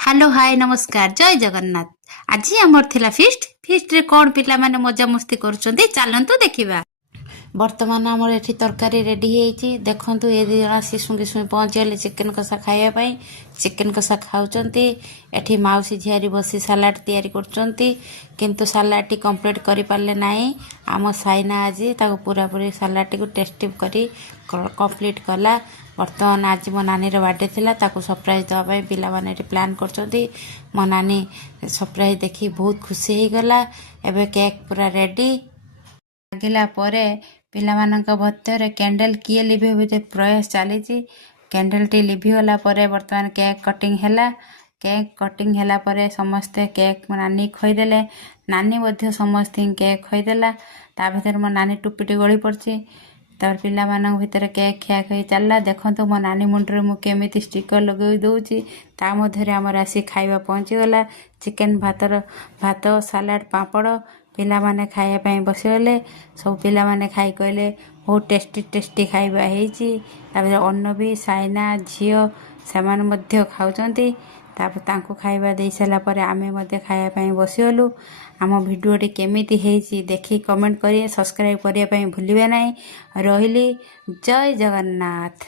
Hello hi नमस्कार जय जगन्नाथ। आज आमर थिला फिस्ट रे कौन पिला माने मजा मस्ती करूछंती चलंतु देखिबा। बर्तमान आमर एठी तरकारी रेडी हेइची देखंतु ए दी जणा सुंगी सुंगी पहुंचले चिकन कषा खाइबा पई चिकन कषा खाउचंती। एठी माउसी झियारी बसी सलाड तयारी करचंती किंतु सलाड टी कंप्लीट करि पारले नाही। आम साइना आज ताको पूरा पूरी सलाड टी को टेस्टी करी कंप्लीट कला। बर्तमान आज मो नानी रो बर्थडे थिला ताको सरप्राइज दवा पई पिला माने एठी प्लान करचंती। मो नानी सरप्राइज देखि बहुत खुशी हे गला। एबे केक पूरा रेडी लागिला परे पिलामानंक भत्तरे कैंडल किए लिभे बोते प्रयास चली। कैंडल टी लिभिगला परे बर्तमान केक कटिंग हैला। केक कटिंग हैला परे समस्ते केक मो नानी खइदेले। नानी मध्य समस्त केक खइदेला। ता भीतर मो नानी टुपिटी गली पड़ची। तार पिलामानंक भितर केक खिया खई चलला। देखंतु मो नानी मुंडरे मु केमिति स्टिकर लगई दउची। ता मध्यरे हमर आसी खाइबा पहुंची गला। चिकन भात सलाड पापड़ पिला माने खाइबा पई बसिगले। सब पिला माने खाई कहले बहुत टेस्टी टेस्टी खाइबा हेची। तापर अन्न भी साइना झियो सेमान मध्य खाउचंती। तापर तांको खाइबा देई साला परे आमे मध्य खाइबा पई बसिगलु। आम भिडियोटी केमिति हेची देखि कमेंट करिए सब्सक्राइब करिया पई भूलिबे नाही। रहिली जय जगन्नाथ।